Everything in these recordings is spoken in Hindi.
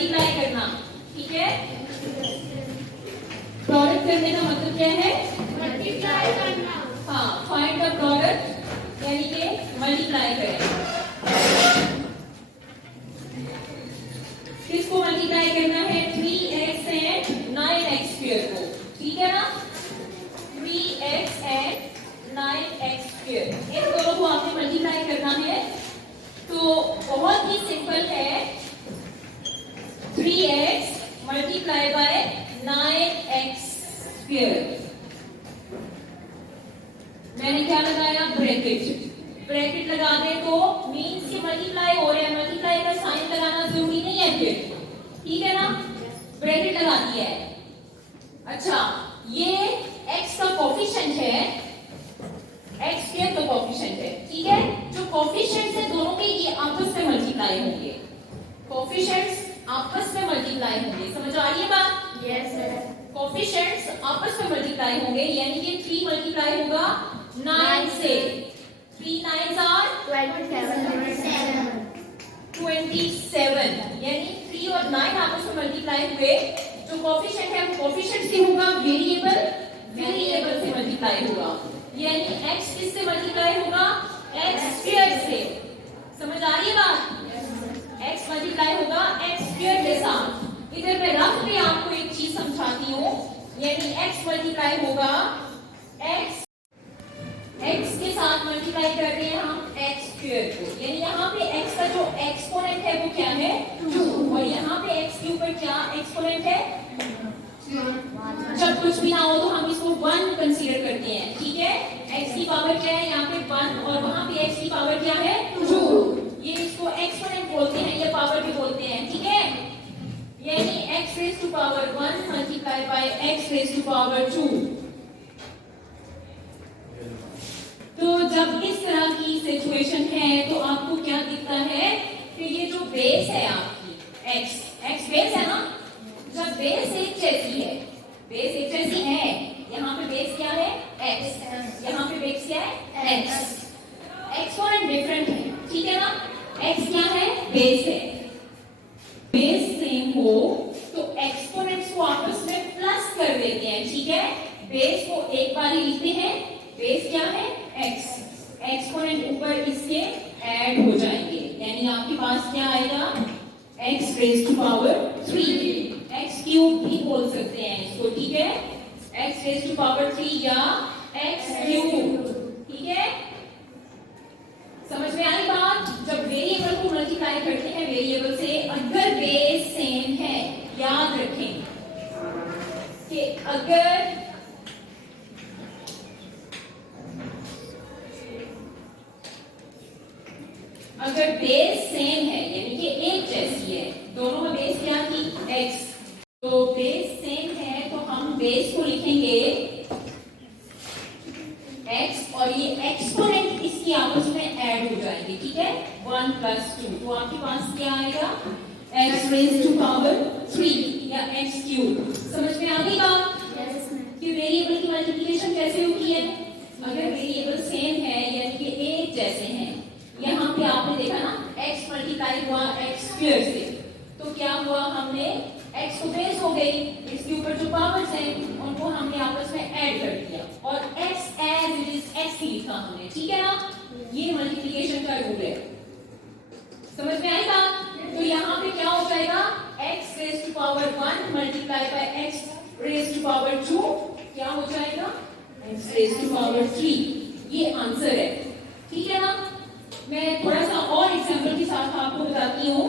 मल्टीप्लाई करना, ठीक है। प्रोडक्ट करने का मतलब क्या है? मल्टीप्लाई करना। हाँ, फाइंड द प्रोडक्ट यानी कि मल्टीप्लाई करें। किसको मल्टीप्लाई करना है? 3x एंड 9x स्क्वायर को, ठीक है ना। 3x एंड 9x स्क्वायर, इन दोनों को आपने मल्टीप्लाई करना है। तो बहुत ही सिंपल है, 3x multiply by 9x square. मैंने क्या लगाया? ब्रैकेट। ब्रैकेट लगा दे तो मीन्स ये मल्टीप्लाई हो रहा है, मल्टीप्लाई का साइन लगाना जरूरी नहीं है फिर, ठीक है ना। ब्रैकेट लगा दिया है। अच्छा, ये x का कोफिशिएंट है, x स्क्वायर का कोफिशिएंट है, ठीक है। जो कोफिशिएंट्स है दोनों के ये आपस में मल्टीप्लाई होंगे, कोफिशिएंट्स आपस में मल्टीप्लाई होंगे, समझ आ रही है बात? Yes sir. कोफिशिएंट्स आपस में मल्टीप्लाई होंगे, यानी कि 3 मल्टीप्लाई होगा 9 से, 3 9s आर 27, यानी 3 और 9 आपस में मल्टीप्लाई हुए। जो कोफिशिएंट है वो कोफिशिएंट से होगा, वेरिएबल से मल्टीप्लाई होगा, यानी x किससे मल्टीप्लाई होगा? x स्क्वायर से। समझ आ रही है बात? x मल्टीप्लाई होगा x स्क्वायर के साथ। इधर मैं रफ में आपको एक चीज समझाती हूँ, यानी x मल्टीप्लाई होगा x के साथ मल्टीप्लाई कर रहे हैं हम x स्क्वायर को, यानी यहाँ पे x का जो एक्सपोनेंट है वो क्या है? 2, और यहाँ पे x के ऊपर क्या एक्सपोनेंट है? जब कुछ भी ना हो तो हम इसको 1 कंसीडर करते हैं, ठीक है। x की पावर क्या है? यहाँ पे 1, और वहां पे x की पावर क्या है? 2। ये इसको एक्सपोनेंट बोलते हैं, ये पावर भी बोलते हैं, ठीक है। यानी x raise to power 1 multiply by x raise to power 2। तो जब इस तरह की सिचुएशन है तो आपको क्या दिखता है कि ये जो बेस है आपकी x बेस है ना। जब बेस एक जैसी है, बेस एक जैसी है, यहाँ पे बेस क्या है? x, यहाँ पे बेस क्या है? x। एक्सपोनेंट डिफरेंट है, ठीक है ना। x क्या है? बेस है। बेस सेम हो तो एक्सपोनेंट्स को आपस में प्लस कर देते हैं, ठीक है। बेस को एक बार ही लिखते हैं, बेस क्या है? x, एक्सपोनेंट ऊपर इसके ऐड हो जाएंगे, यानी आपके पास क्या आएगा? x raise to power 3, x cube भी बोल सकते हैं इसको, ठीक है। x रेज़ टू पावर 3 या x क्यूब, ठीक है। समझ में आई बात? जब वेरिएबल को मल्टीप्लाई करते हैं वेरिएबल से, अगर बेस सेम है, याद रखें कि अगर बेस सेम है, यानी कि एक जैसी है, दोनों में बेस क्या थी? x, तो बेस सेम है तो हम बेस को लिखेंगे x, और ये एक्सपोनेंट इसकी आपस में ऐड हो जाएंगे, ठीक है। 1 + 2, तो आपके पास क्या आएगा? x रेज़ टू पावर 3 या x क्यूब। समझ में आ गई बात? कि वेरिएबल की मल्टीप्लिकेशन कैसे होती है? अगर वेरिएबल सेम है यानी कि एक जैसे हैं, यहाँ पे आपने देखा ना x मल्टीप्लाई हुआ x स्क्वायर से, तो क्या हुआ? हमने x को बेस हो गई, इसके ऊपर जो पावर्स हैं उनको हमने आपस में ऐड कर दिया, और x as it is x लिखा हमने, ठीक है ना। ये मल्टीप्लिकेशन का रूल है, समझ में आई बात? तो यहाँ पे क्या हो जाएगा? x raise to power 1 multiply by x raise to power 2 क्या हो जाएगा? x raise to power 3। ये आंसर है, ठीक है ना। मैं थोड़ा सा और एग्जांपल के साथ आपको बताती हूँ,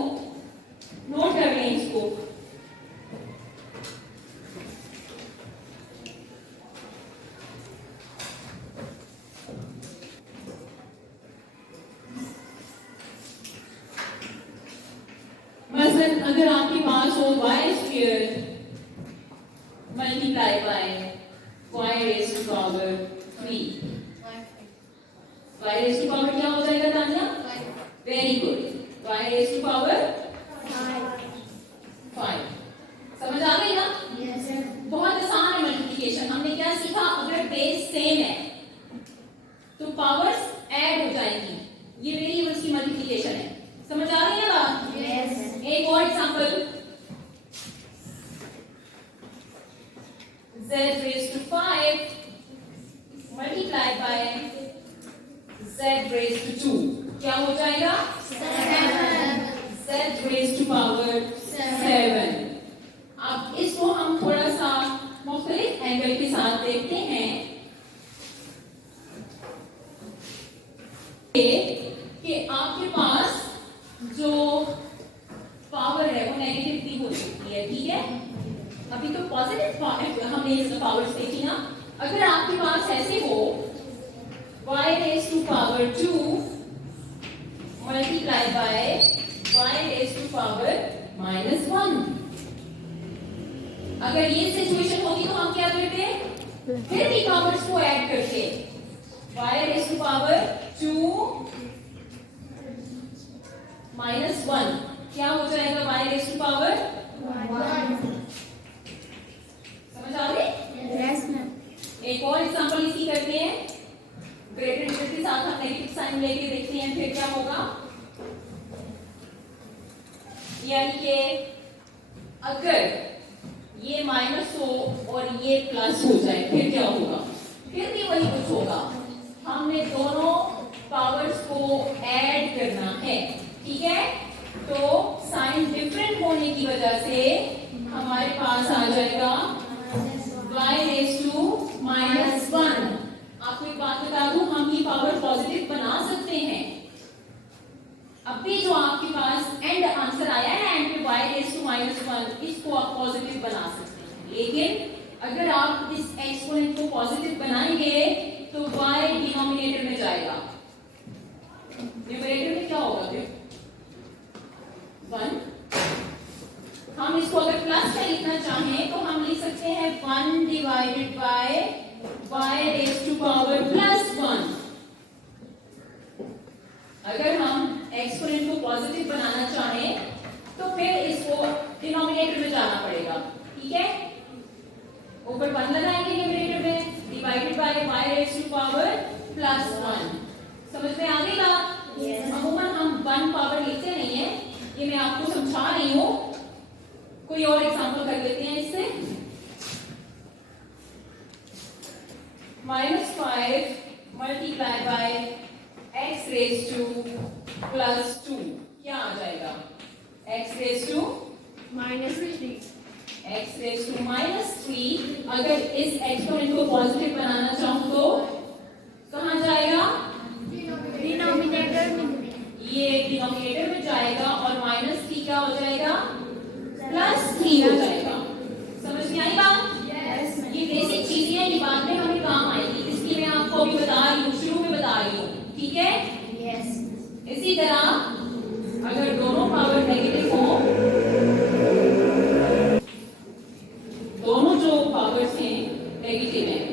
नोट कर लें इसको। मसलन अगर आपके पास हो y square multiply by y raise to power 3, y raise to power क्या हो जाएगा Tania? Very good, y raise to पावर 5। समझ आ गई ना? Yes sir. बहुत आसान है मल्टीप्लिकेशन। हमने क्या सीखा? अगर बेस सेम है तो पावर्स ऐड हो जाएंगी, ये वेरिएबल्स की मल्टीप्लिकेशन है। समझ आ रही है बात? यस। एक और example, z raised to 5 multiplied by z raised to 2 क्या हो जाएगा? 7 z raised to power 7। अब इसको हम थोड़ा सा मुख्तलिफ एंगल के साथ देखते हैं कि आपके पास जो पावर है वो नेगेटिव भी हो सकती है, ठीक है? अभी तो पॉजिटिव हमने इसमें पावर्स देखी ना। अगर आपके पास ऐसे हो y raised to power 2 multiplied by y raised to power -1, अगर ये सिचुएशन होगी तो हम क्या करते हैं? फिर भी पावर्स को ऐड करके y raised to power 2 -1 क्या हो जाएगा? y raised to power 1। समझ आ गई? Yes ma'am. एक और एग्जांपल इसकी करते हैं। ग्रेटर डिजिट के साथ हम नेगेटिव साइन लेके देखते हैं फिर क्या होगा। यानी कि अगर ये माइनस हो और ये प्लस हो जाए फिर क्या होगा? फिर भी वही कुछ होगा। हमने दोनों पावर्स को ऐड करना है, ठीक है? तो साइन डिफरेंट होने की वजह से हमारे पास आ जाएगा y raised to -1। आपको एक बात बता दूं, हम ये पावर पॉजिटिव बना सकते हैं। अब भी जो आपके पास एंड आंसर आया है एंड पे y raised to -1 इसको आप पॉजिटिव बना सकते हैं, लेकिन अगर आप इस एक्सपोनेंट को पॉजिटिव बनाएंगे तो y डिनोमिनेटर में जाएगा। न्यूमरेटर में क्या होगा फिर? 1। हम इसको अगर प्लस में लिखना चाहें तो हम लिख सकते हैं 1 divided by y raised to power +1। अगर हम एक्सपोनेंट को पॉजिटिव बनाना चाहें तो फिर इसको डिनोमिनेटर में जाना पड़ेगा, ठीक है? ऊपर 1 लगाएंगे न्यूमरेटर में, divided by y raised to power +1। समझ में आ गई बात? अमूमन हम 1 पावर लिखते नहीं है, ये मैं आपको समझा रही हूँ। कोई और एग्जांपल कर लेते हैं इससे। -5 multiplied by x raised to +2 क्या आ जाएगा? x raised to -3। x raised to -3। अगर इस एक्सपोनेंट को पॉजिटिव बनाना चाहूं तो कहां जाएगा? डिनोमिनेटर में। ये डिनोमिनेटर में जाएगा और -3 क्या हो जाएगा? +3 हो जाएगा। समझ में आई बात? Yes ma'am. ये बेसिक चीजें हैं, ये बाद में हमें काम आएगी, इसलिए मैं आपको अभी बता रही हूँ, शुरू में बता रही हूँ, ठीक है? यस। इसी तरह अगर दोनों पावर नेगेटिव हो, दोनों जो पावर्स हैं नेगेटिव हैं,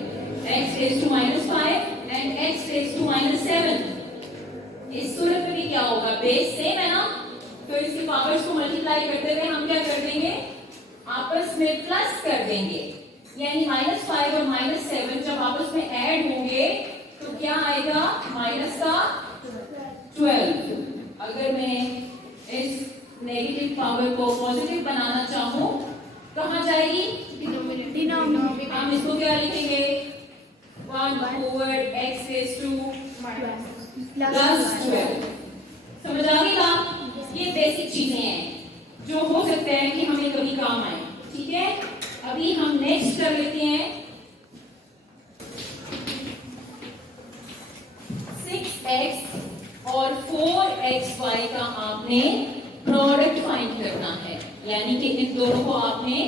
x raised to -5 and x raised to -7, इस सूरत में भी क्या होगा? बेस सेम है ना, तो इसकी पावर्स को मल्टीप्लाई करते हुए हम क्या कर देंगे? आपस में प्लस कर देंगे। यानी -5 और -7 जब आपस में ऐड होंगे तो क्या आएगा? -12। अगर मैं इस नेगेटिव पावर को पॉजिटिव बनाना चाहूं कहां जाएगी? डिनोमिनेटर। हम इसको क्या लिखेंगे? 1/x raised to +12। समझ आ गई बात? ये बेसिक चीजें हैं जो हो सकता है कि हमें कभी काम आए, ठीक है? अभी हम नेक्स्ट कर लेते हैं 6x और 4xy का आपने प्रोडक्ट फाइंड करना है, यानी कि इन दोनों को आपने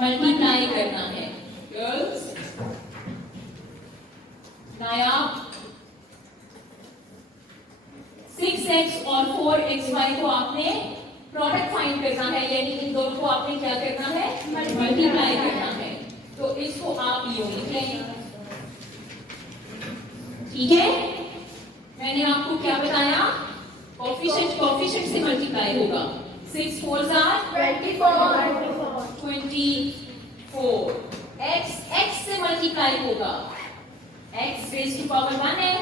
मल्टीप्लाई करना है। गर्ल्स नायाब 6x और 4xy को आपने प्रोडक्ट फाइंड करना है, यानी इन दोनों को आपने क्या करना है? मल्टीप्लाई करना है। तो इसको आप यूं लिख लेंगे, ठीक है? मैंने आपको क्या बताया? कोफिशिएंट से मल्टीप्लाई होगा। 6 4s are 24। x से मल्टीप्लाई होगा, x raised to power 1 है,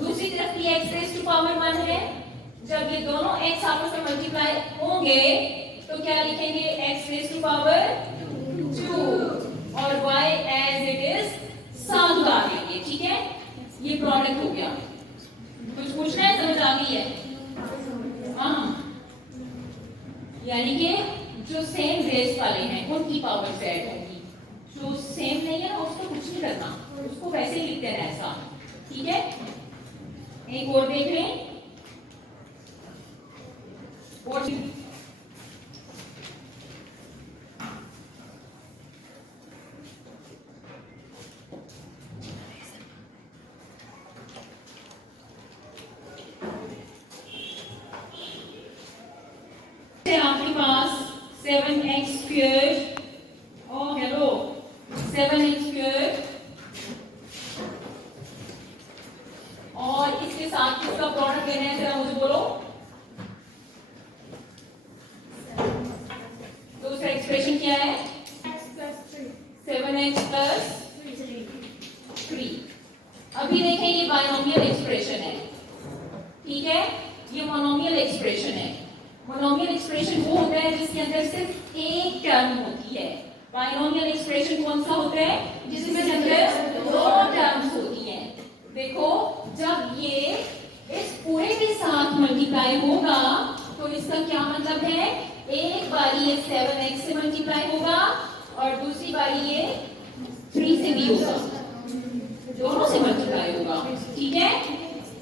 दूसरी तरफ भी x raised to power 1 है। जब ये दोनों x आपस में मल्टीप्लाई होंगे तो क्या लिखेंगे? x raised to power 2 और y गई है, ठीक है। ये प्रोडक्ट हो गया। कुछ पूछना है? समझ आ गई है? हाँ, यानी कि जो सेम बेस वाले हैं उनकी पावर से ऐड होगी, जो सेम नहीं है ना उसको कुछ नहीं करना, उसको वैसे ही लिखते रहना ऐसा, ठीक है। एक और देख लें। और आपके पास 7x², ओ हेलो, 7x² और इसके साथ किसका प्रोडक्ट लेना है जरा मुझे बोलो। दूसरा एक्सप्रेशन क्या है? x plus 3 7x plus 3। अभी देखें ये बायनोमियल एक्सप्रेशन है, ठीक है। ये मोनोमियल एक्सप्रेशन है। मोनोमियल एक्सप्रेशन वो होता है जिसके अंदर सिर्फ एक टर्म होती है। बायनोमियल एक्सप्रेशन कौन सा होता है? जिसमें अंदर दो टर्म्स होती हैं। देखो, जब ये इस पूरे के साथ मल्टीप्लाई होगा तो इसका क्या मतलब है? एक बारी ये 7x से मल्टीप्लाई होगा और दूसरी बारी ये 3 से भी होगा, दोनों से मल्टीप्लाई होगा, ठीक है।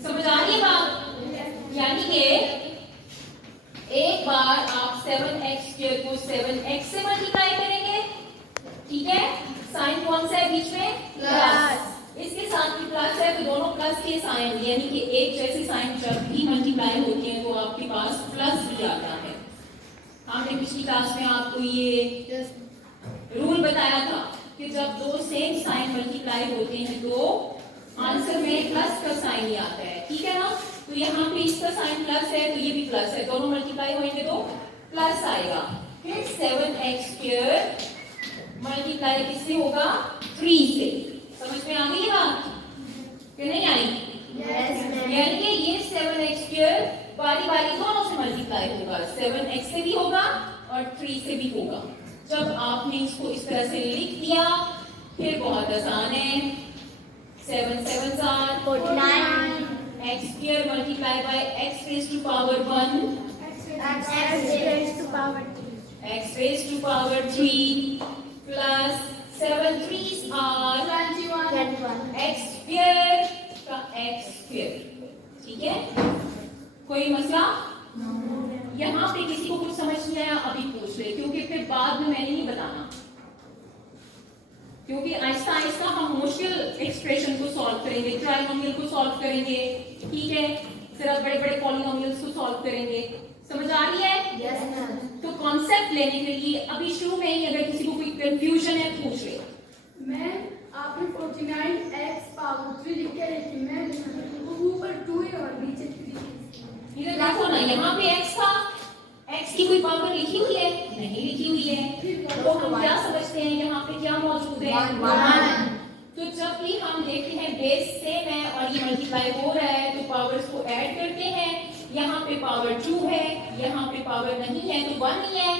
समझ आ रही है बात? यानी कि एक बार आप 7x² को 7x से मल्टीप्लाई करेंगे, ठीक है। साइन कौन सा है बीच में? प्लस। इसके साथ भी प्लस है तो दोनों प्लस के साइन, यानी कि एक जैसे साइन जब भी मल्टीप्लाई होते हैं तो आपके पास प्लस भी आता है। हमने पिछली क्लास में आपको ये रूल बताया था कि जब दो सेम साइन मल्टीप्लाई होते हैं तो आंसर में प्लस का साइन ही आता है, ठीक है ना। तो यहाँ पे इसका साइन प्लस है तो ये भी प्लस है, दोनों मल्टीप्लाई होंगे तो प्लस आएगा। फिर 7x² मल्टीप्लाई किससे होगा? 3 से। समझ में आ गई बात कि नहीं आई? यानी कि ये 7x² बारी बारी दोनों से मल्टीप्लाई होगा, 7x से भी होगा और 3 से भी होगा। जब आपने इसको इस तरह से लिख दिया फिर बहुत आसान है। 7 7s are 49, x² multiplied by x raised to power 1, x raised to power 3 plus 7 3s are 21 x² का x², ठीक है। कोई मसला? यहाँ पे किसी को कुछ समझ नहीं आया अभी पूछ ले, क्योंकि फिर बाद में मैंने नहीं बताना, क्योंकि आहिस्ता आहिस्ता हम मुश्किल एक्सप्रेशन को सॉल्व करेंगे, ट्राइनोमियल को सॉल्व करेंगे, ठीक है। फिर बड़े बड़े पॉलिनोमियल्स को सॉल्व करेंगे। समझ आ रही है? Yes, ma'am. तो कॉन्सेप्ट लेने के लिए अभी शुरू में ही अगर किसी को कोई कंफ्यूजन है पूछ ले। मैम आपने 49x पावर 3 लिख के रखी, मैम ऊपर 2 है और नीचे 3। इधर देखो ना, यहाँ पे x था, x की कोई पावर लिखी हुई है? नहीं लिखी हुई है। तो हम क्या समझते हैं यहाँ पे क्या मौजूद है? 1। तो जब भी हम देखते हैं बेस सेम है और ये मल्टीप्लाई हो रहा है तो पावर्स को ऐड करते हैं। यहाँ पे पावर 2 है, यहाँ पे पावर नहीं है तो 1 ही है,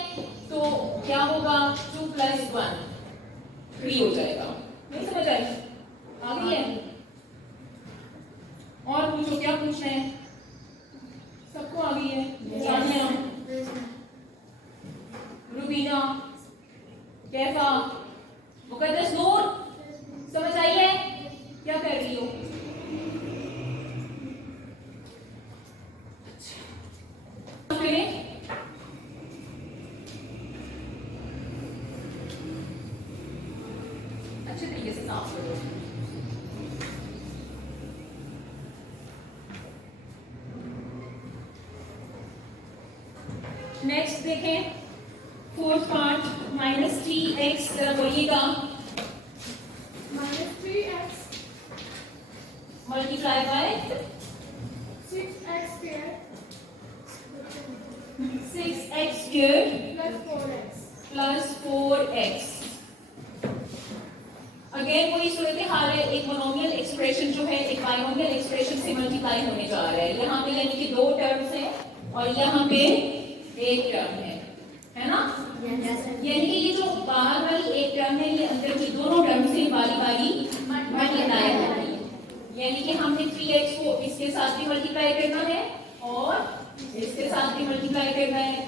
तो क्या होगा? 2 + 1 3 हो जाएगा। नहीं समझ आई? आ गई है? और पूछो, क्या पूछना है? सबको आ गई है? सानिया, रुबीना, कैफा, मुकद्दस, नूर, समझ आई है? क्या कर रही हो? अच्छे तरीके से साफ करो। नेक्स्ट देखें, फोर्थ पार्ट -3x, जरा बोलिएगा। -3x multiply by 6x² 6x² plus 4x plus 4x। Again वही सूरत हाल है, एक मोनोमियल एक्सप्रेशन जो है एक बाइनोमियल एक्सप्रेशन से मल्टीप्लाई होने जा रहा है। यहाँ पे यानी कि 2 टर्म्स हैं और यहाँ पे एक टर्म है ना। यानी कि ये जो बाहर वाली एक टर्म है ये अंदर की दोनों टर्म से बारी बारी मल्टीप्लाई होगी। यानी कि हमने 3x को इसके साथ भी मल्टीप्लाई करना है और इसके साथ भी मल्टीप्लाई करना है।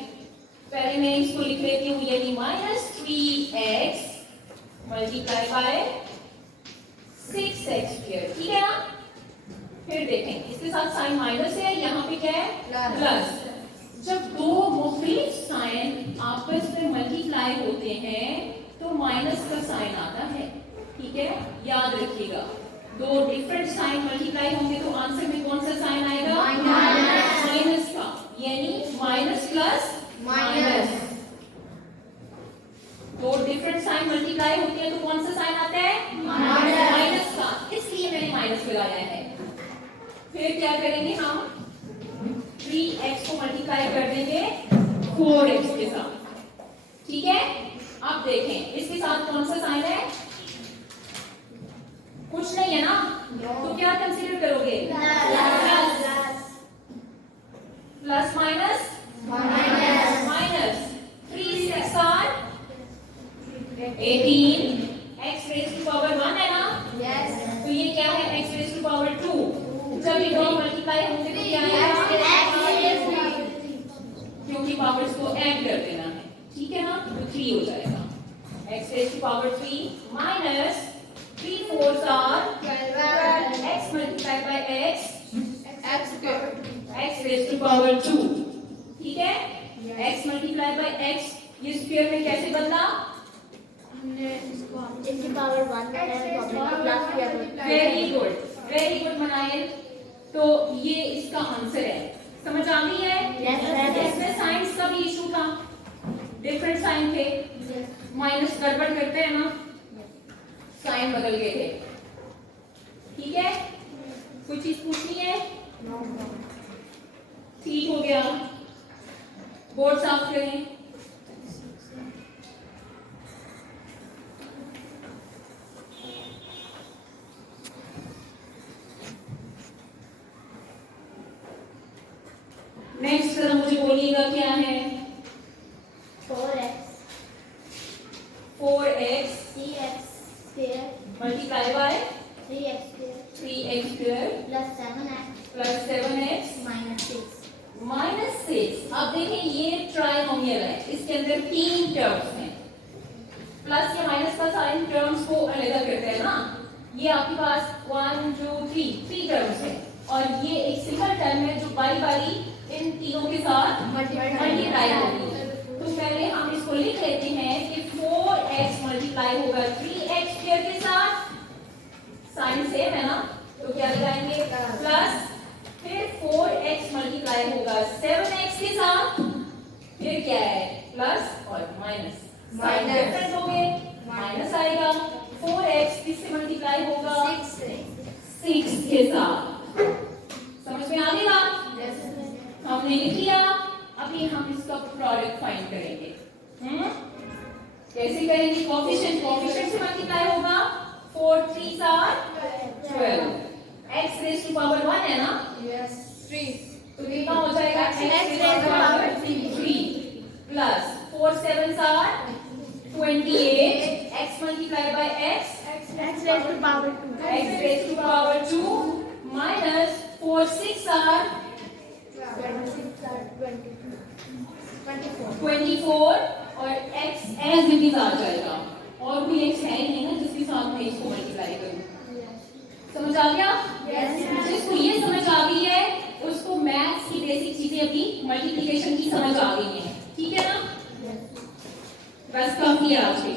पहले मैं इसको लिख लेती हूँ, यानी -3x multiply by 6x square, ठीक है ना। फिर देखें, इसके साथ साइन माइनस है, यहाँ पे क्या है प्लस। जब दो मुख्तलिफ साइन आपस में मल्टीप्लाई होते हैं तो माइनस का साइन आता है, ठीक है, याद रखिएगा। दो डिफरेंट साइन मल्टीप्लाई होंगे तो आंसर में कौन सा साइन आएगा? माइनस का, यानी माइनस प्लस माइनस। दो डिफरेंट साइन मल्टीप्लाई होते हैं तो कौन सा साइन आता है? माइनस का, इसलिए मैंने माइनस लगाया है। फिर क्या करेंगे हम? 3x को मल्टीप्लाई कर देंगे 4x के साथ, ठीक है। अब देखें इसके साथ कौन सा साइन है? कुछ नहीं है ना, तो क्या कंसीडर करोगे? Plus minus minus. 3 6 are 18, x raise to power 1 है ना, तो ये क्या है? x raise to power 2। जब ये दो मल्टीप्लाई होंगे तो क्या आएगा? क्योंकि पावर्स को ऐड कर देना है, ठीक है ना, तो 3 हो जाएगा। x raise to power 3 minus 3 4s are 12, x multiply by x raise to power 2, ठीक है। x मल्टीप्लाई बाय x, ये स्क्वायर में कैसे बदला? वेरी गुड मनायल। तो ये इसका आंसर है, समझ आ गई है? इसमें साइंस का भी इशू था, डिफरेंट साइन थे, माइनस गड़बड़ करते हैं ना, साइन बदल गए थे, ठीक है। कुछ चीज पूछनी है? ठीक हो गया, बोर्ड साफ करें। नेक्स्ट मुझे बोलिएगा क्या है? 4x 3x multiply by 3x square plus 7x minus 6। अब देखिए ये ट्राइनोमियल है, इसके अंदर 3 टर्म्स हैं, प्लस या माइनस का साइन टर्म्स को अलग करते हैं ना। ये आपके पास 1 2 3 टर्म्स है और ये एक सिंगल टर्म है जो बारी बारी इन तीनों के साथ मल्टीप्लाई होगी। तो पहले हम इसको लिख लेते हैं कि 4x मल्टीप्लाई होगा 3x स्क्वायर के साथ, साइन सेम है ना, तो क्या लगाएंगे? प्लस। फिर 4x मल्टीप्लाई होगा 7x के साथ, फिर क्या है? प्लस और माइनस, साइन डिफरेंट हो गए, माइनस आएगा। 4x किससे मल्टीप्लाई होगा? 6 के साथ। समझ में आ गया? हमने लिख लिया, अभी हम इसका प्रोडक्ट फाइंड करेंगे। कैसे करेंगे? कोएफिशिएंट से मल्टीप्लाई होगा, 4 3s are 12, x raise to power 1 है ना, 3, तो कितना हो जाएगा? x raise to power 3 plus 4 7s are 28, x multiply by x raise to power 2 minus 4 6 are 24 और x एज इट इज आ जाएगा, और कोई x है ही नहीं ना जिसके साथ मैं इसको मल्टीप्लाई करूं। समझ आ गया? जिसको ये समझ आ गई है उसको मैथ्स की बेसिक चीजें अभी मल्टीप्लिकेशन की समझ आ गई है, ठीक है ना। बस काफी है आज के